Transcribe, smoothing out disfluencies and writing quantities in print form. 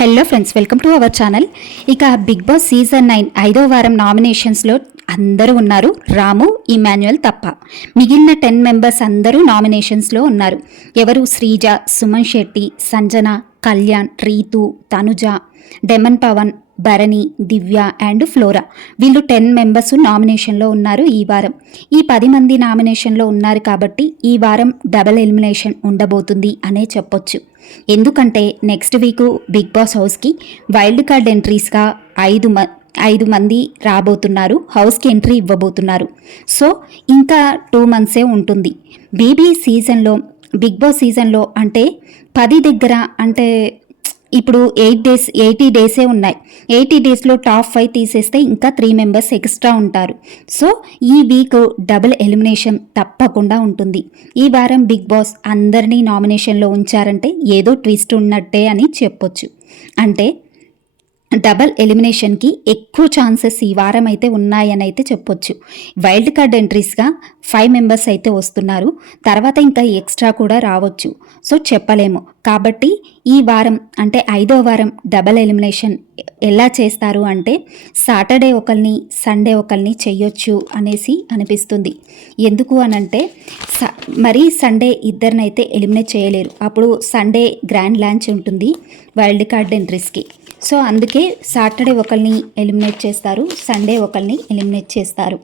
Hello friends, welcome to our channel. ఇక big boss season 9 5వ వారం నామినేషన్స్లో అందరూ ఉన్నారు, రాము, ఇమాన్యుయల్ తప్ప. మిగిలిన 10 మెంబర్స్ అందరూ నామినేషన్స్లో ఉన్నారు. ఎవరు? Sreeja, Suman Shetty, Sanjana, Kalyan, Ritu, Tanuja, Demon Pavan, Bharani, Divya and Flora. వీళ్ళు 10 మెంబర్స్ నామినేషన్లో ఉన్నారు ఈ వారం. ఈ 10 మంది నామినేషన్లో ఉన్నారు కాబట్టి ఈ వారం డబల్ ఎలిమినేషన్ ఉండబోతుంది అనే చెప్పొచ్చు. ఎందుకంటే నెక్స్ట్ వీక్ బిగ్ బాస్ హౌస్కి వైల్డ్ కార్డ్ ఎంట్రీస్గా 5 మంది రాబోతున్నారు, హౌస్కి ఎంట్రీ ఇవ్వబోతున్నారు. సో ఇంకా 2 మంత్సే ఉంటుంది. బీబీ సీజన్లో, బిగ్ బాస్ సీజన్లో అంటే 10 దగ్గర అంటే ఇప్పుడు 80 డేసే ఉన్నాయి. 80 డేస్లో టాప్ 5 తీసేస్తే ఇంకా 3 మెంబర్స్ ఎక్స్ట్రా ఉంటారు. సో ఈ వీక్ డబుల్ ఎలిమినేషన్ తప్పకుండా ఉంటుంది. ఈ వారం బిగ్ బాస్ అందరినీ నామినేషన్లో ఉంచారంటే ఏదో ట్విస్ట్ ఉన్నట్టే అని చెప్పొచ్చు. అంటే డబల్ ఎలిమినేషన్కి ఎక్కువ ఛాన్సెస్ ఈ వారం అయితే ఉన్నాయని అయితే చెప్పొచ్చు. వైల్డ్ కార్డ్ ఎంట్రీస్గా 5 మెంబర్స్ అయితే వస్తున్నారు. తర్వాత ఇంకా ఎక్స్ట్రా కూడా రావచ్చు. సో చెప్పలేము. కాబట్టి ఈ వారం అంటే 5వ వారం డబల్ ఎలిమినేషన్ ఎలా చేస్తారు అంటే సాటర్డే ఒకరిని, సండే ఒకరిని చెయ్యొచ్చు అనేసి అనిపిస్తుంది. ఎందుకు అనంటే మరీ సండే ఇద్దరినైతే ఎలిమినేట్ చేయలేరు. అప్పుడు సండే గ్రాండ్ లాంచ్ ఉంటుంది వైల్డ్ కార్డ్ ఎంట్రీస్కి. సో అందుకే సాటర్డే ఒకరిని ఎలిమినేట్ చేస్తారు, సండే ఒకరిని ఎలిమినేట్ చేస్తారు.